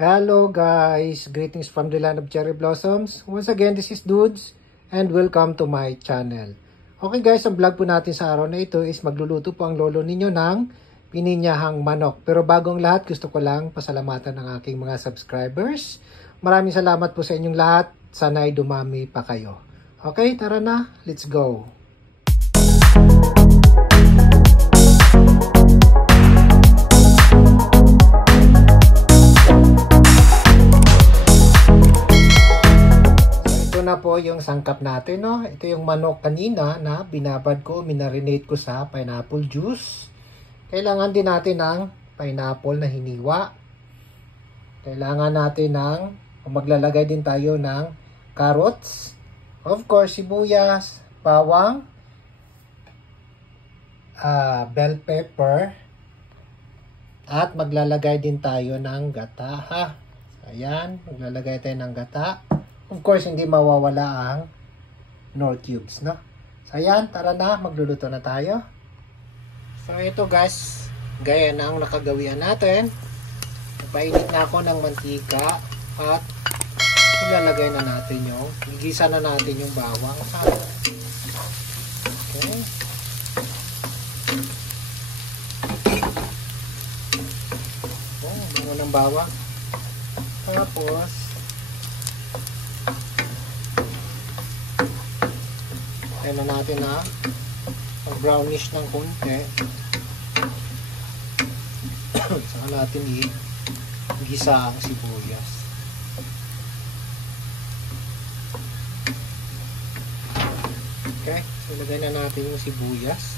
Hello guys, greetings from the land of cherry blossoms. Once again, this is Dudes and welcome to my channel. Okay guys, ang vlog po natin sa araw na ito is magluluto po ang lolo ninyo ng pininyahang manok. Pero bagong lahat, gusto ko lang pasalamatan ang aking mga subscribers. Maraming salamat po sa inyong lahat. Sana ay dumami pa kayo. Okay, tara na, let's go. Na po yung sangkap natin, no? Ito yung manok kanina na binabad ko, minarinate ko sa pineapple juice. Kailangan din natin ng pineapple na hiniwa. Kailangan natin ng, maglalagay din tayo ng carrots. Of course, sibuyas, bawang, bell pepper, at maglalagay din tayo ng gata, ha? Ayan, maglalagay tayo ng gata. Of course, hindi mawawala ang Knorr cubes, no? So, ayan, tara na, magluluto na tayo. So, ito guys, gaya na ang nakagawian natin. Nagpainit na ako ng mantika at ilalagay na natin yung, igisa na natin yung bawang. Okay. Oh, bango ng bawang. Tapos, kaya na natin na brownish ng konti. Saka natin i-gisa ang sibuyas. Okay, so ilagay na natin yung sibuyas.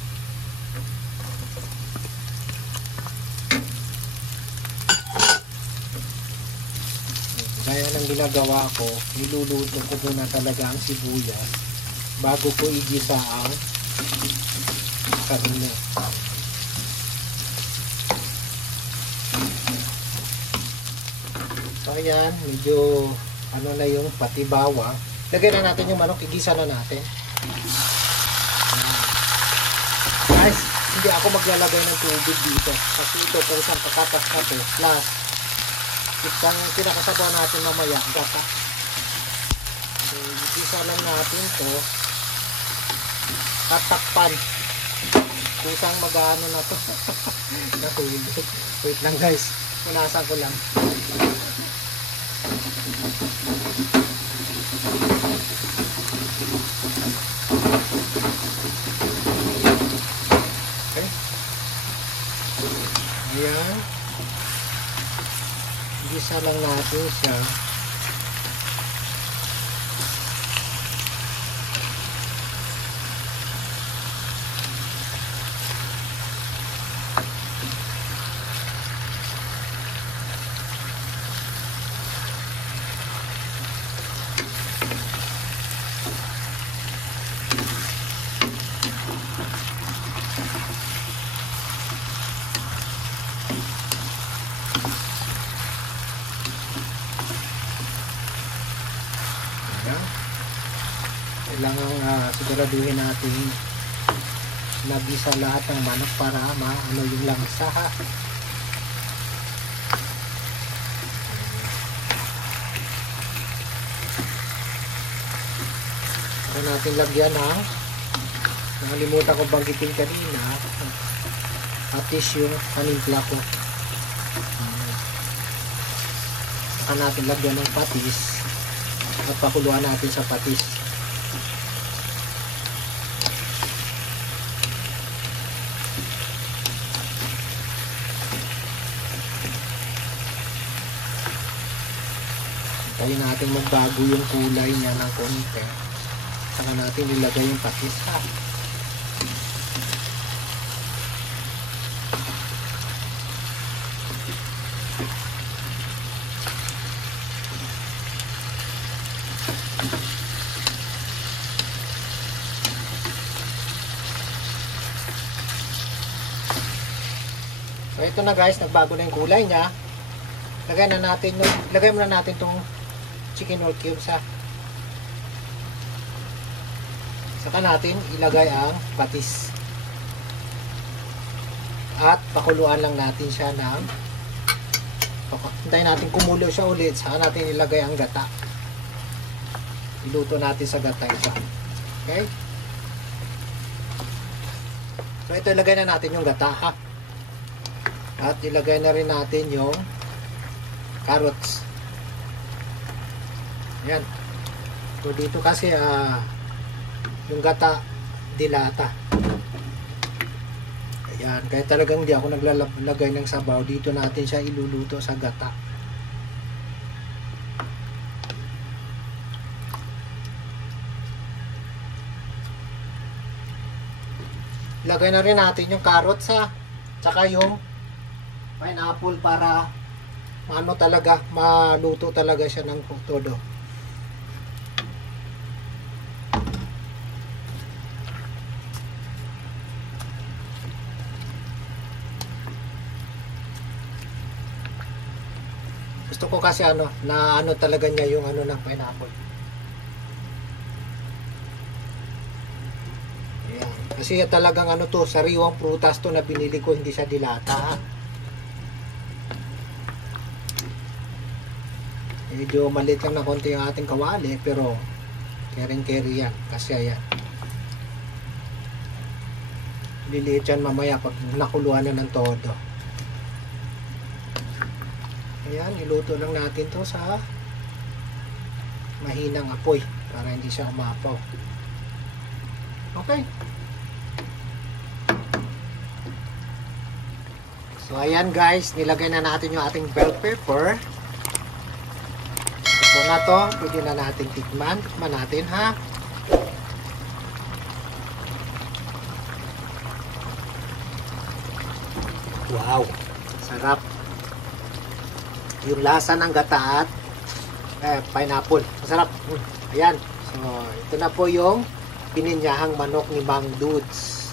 Gaya ng ginagawa ko, niluluto ko muna talaga ang sibuyas bago ko igisa ang karne. So ayan, medyo ano na yung pati bawang. Lagay na natin yung manok, igisa na natin. Guys, hindi ako maglalagay ng tubig dito kasi ito kung isang kakatas na ito plus itang pinakasabaw natin mamaya gata. So igisa lang natin ito at takpan. Kusang mag-ano na to. Nahulog. Wait lang guys. Punasan ko lang. Okay. Ayan. Gisa lang natin siya. Kailangan siguraduhin natin nagisa lahat ng manok para maano yung langsa, ha. Saka natin lagyan ng nakalimutan ko banggitin kanina patis yung panimpla ko. Saka natin lagyan ng patis at pakuluan natin sa patis. Tayo natin magbago yung kulay niya ng konti. Saka natin ilagay yung patis, ha. So ito na guys, nagbago na yung kulay niya. Lagay muna natin tong chicken Knorr cubes, ha. Saka natin ilagay ang patis. At pakuluan lang natin siya ng Hintayin natin kumulo siya ulit. Saka natin ilagay ang gata. Iluto natin sa gata ito. Okay? So ito ilagay na natin yung gata ha. At ilagay na rin natin yung carrots. Ayan. So dito kasi yung gata dilata. Ayan. Kaya talagang hindi ako naglalagay ng sabaw. Dito natin siya iluluto sa gata. Lagay na rin natin yung carrots ha. Tsaka yung pineapple para maluto talaga siya ng todo. Gusto ko kasi na talaga niya yung ng pineapple. Ayan. Kasi talagang to, sariwang prutas to na binili ko, hindi siya dilata. Medyo maliit lang na konti yung ating kawali, pero carry yan. Kasi ayan. Liliit yan mamaya pag nakuluan na ng todo. Ayan, iluto lang natin to sa mahinang apoy para hindi siya umapaw. Okay. So ayan guys, nilagay na natin yung ating bell pepper. Ito na to, pwede na natin tikman. Tikman natin ha. Wow, sarap. Yung lasa ng gata at pineapple. Masarap. Ayan. So, ito na po yung pininyahang manok ni Mang Dudes.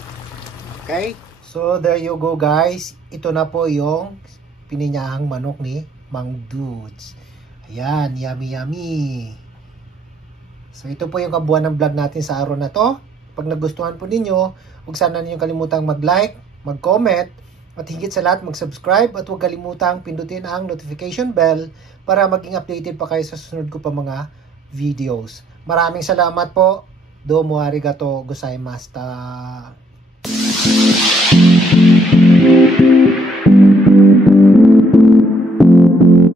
Okay? So, there you go guys. Ito na po yung pininyahang manok ni Mang Dudes. Ayan. Yummy, yummy. So, ito po yung kabuuan ng vlog natin sa araw na to. Pag nagustuhan po ninyo, huwag sana ninyong kalimutang mag-like, mag-comment, at higit sa lahat mag-subscribe at huwag kalimutang pindutin ang notification bell para maging updated pa kayo sa susunod ko pa mga videos. Maraming salamat po. Domo arigato gozaimashita.